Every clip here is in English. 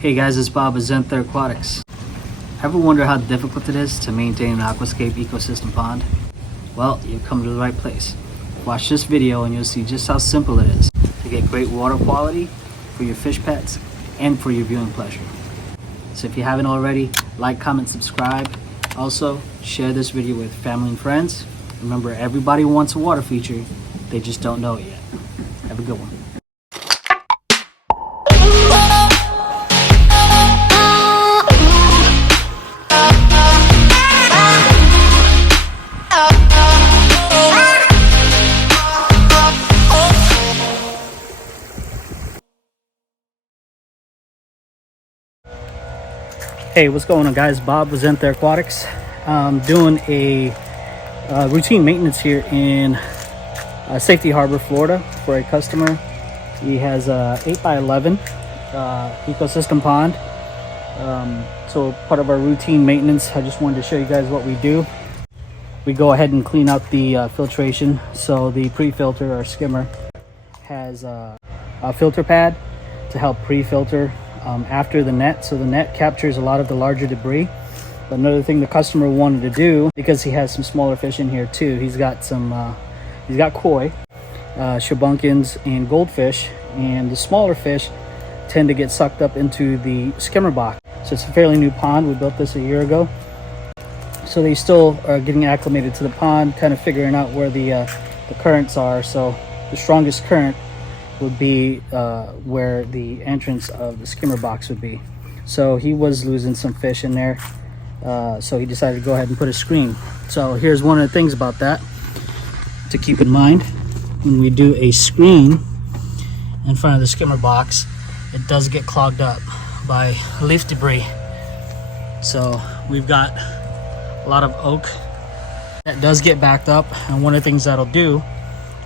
Hey guys, it's Bob with Zenther Aquatics. Ever wonder how difficult it is to maintain an aquascape ecosystem pond? Well, you've come to the right place. Watch this video and you'll see just how simple it is to get great water quality for your fish pets and for your viewing pleasure. So if you haven't already, like, comment, subscribe. Also, share this video with family and friends. Remember, everybody wants a water feature, they just don't know it yet. Have a good one. Hey, what's going on guys? Bob with Zenther Aquatics. Doing a routine maintenance here in Safety Harbor, Florida for a customer. He has a 8x11 ecosystem pond. So part of our routine maintenance, I just wanted to show you guys what we do. We go ahead and clean out the filtration. So the pre-filter or skimmer has a filter pad to help pre-filter after the net, so the net captures a lot of the larger debris. But another thing the customer wanted to do, because he has some smaller fish in here too, he's got koi, shubunkins, and goldfish, and the smaller fish tend to get sucked up into the skimmer box. So it's a fairly new pond. We built this a year ago, so they still are getting acclimated to the pond, kind of figuring out where the currents are. So the strongest current would be where the entrance of the skimmer box would be. So he was losing some fish in there, so he decided to go ahead and put a screen. So here's one of the things about that to keep in mind. When we do a screen in front of the skimmer box, it does get clogged up by leaf debris. So we've got a lot of oak that does get backed up, and one of the things that'll do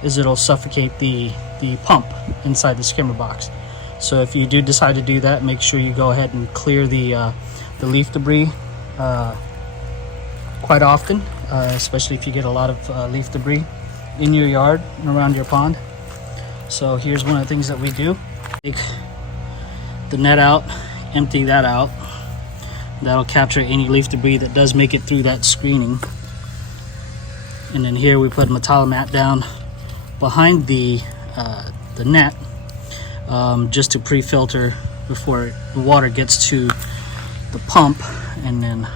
is it'll suffocate the pump inside the skimmer box. So if you do decide to do that, make sure you go ahead and clear the leaf debris quite often, especially if you get a lot of leaf debris in your yard and around your pond. So here's one of the things that we do. Take the net out, empty that out. That'll capture any leaf debris that does make it through that screening. And then here we put a Metalamat down behind the net, just to pre-filter before the water gets to the pump and then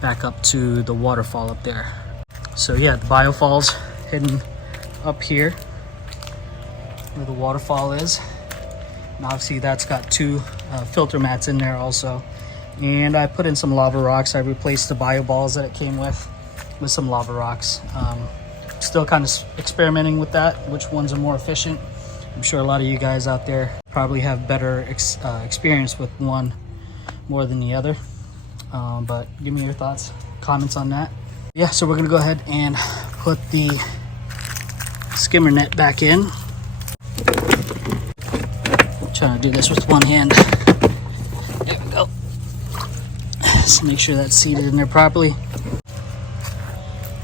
back up to the waterfall up there. So yeah, the biofall's hidden up here where the waterfall is, and obviously that's got two filter mats in there also. And I put in some lava rocks. I replaced the bio balls that it came with some lava rocks. Still kind of experimenting with that, which ones are more efficient. I'm sure a lot of you guys out there probably have better experience with one more than the other, but give me your thoughts, comments on that. Yeah, so we're gonna go ahead and put the skimmer net back in. I'm trying to do this with one hand. There we go. So make sure that's seated in there properly.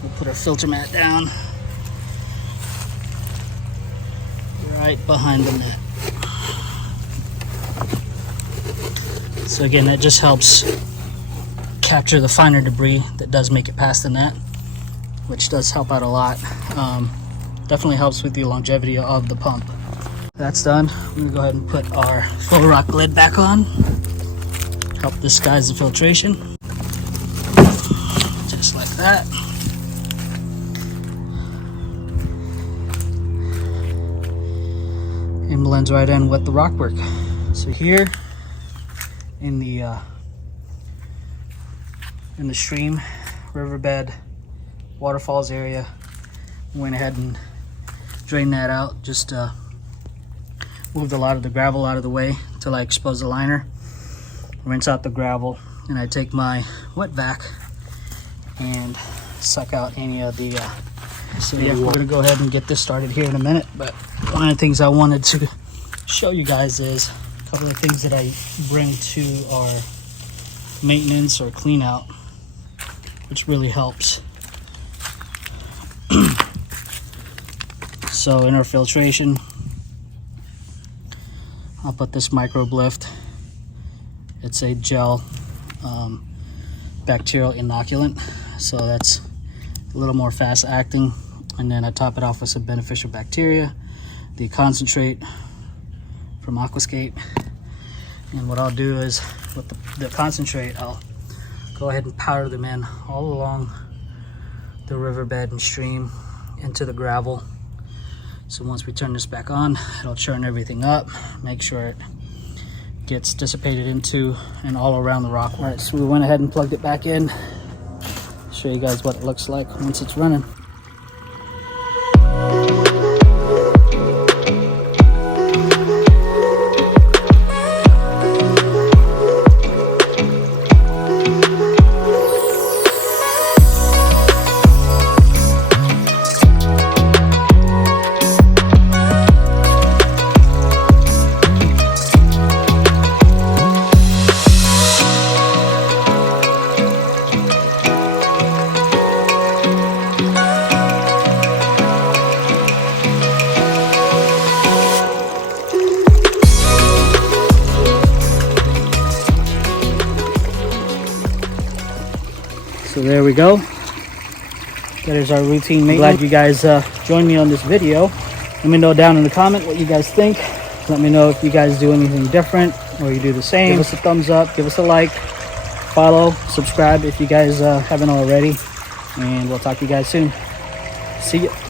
We'll put our filter mat down right behind the net. So again, that just helps capture the finer debris that does make it past the net, which does help out a lot. Definitely helps with the longevity of the pump. That's done. I'm gonna go ahead and put our full rock lid back on. Help disguise the filtration. Just like that. And blends right in with the rock work. So here in the stream, riverbed, waterfalls area, went ahead and drained that out. Just moved a lot of the gravel out of the way until I expose the liner, rinse out the gravel, and I take my wet vac and suck out any of the so yeah, we're gonna go ahead and get this started here in a minute. But one of the things I wanted to show you guys is a couple of things that I bring to our maintenance or clean out, which really helps. So in our filtration, I'll put this microbe lift It's a gel bacterial inoculant, so that's a little more fast acting. And then I top it off with some beneficial bacteria, the concentrate from Aquascape. And what I'll do is with the concentrate, I'll go ahead and powder them in all along the riverbed and stream into the gravel. So once we turn this back on, it'll churn everything up, make sure it gets dissipated into and all around the rock. All right, so we went ahead and plugged it back in. Show you guys what it looks like once it's running. So there we go. That is our routine maintenance. Glad you guys joined me on this video. Let me know down in the comment what you guys think. Let me know if you guys do anything different or you do the same. Give us a thumbs up, give us a like, follow, subscribe if you guys haven't already. And we'll talk to you guys soon. See ya.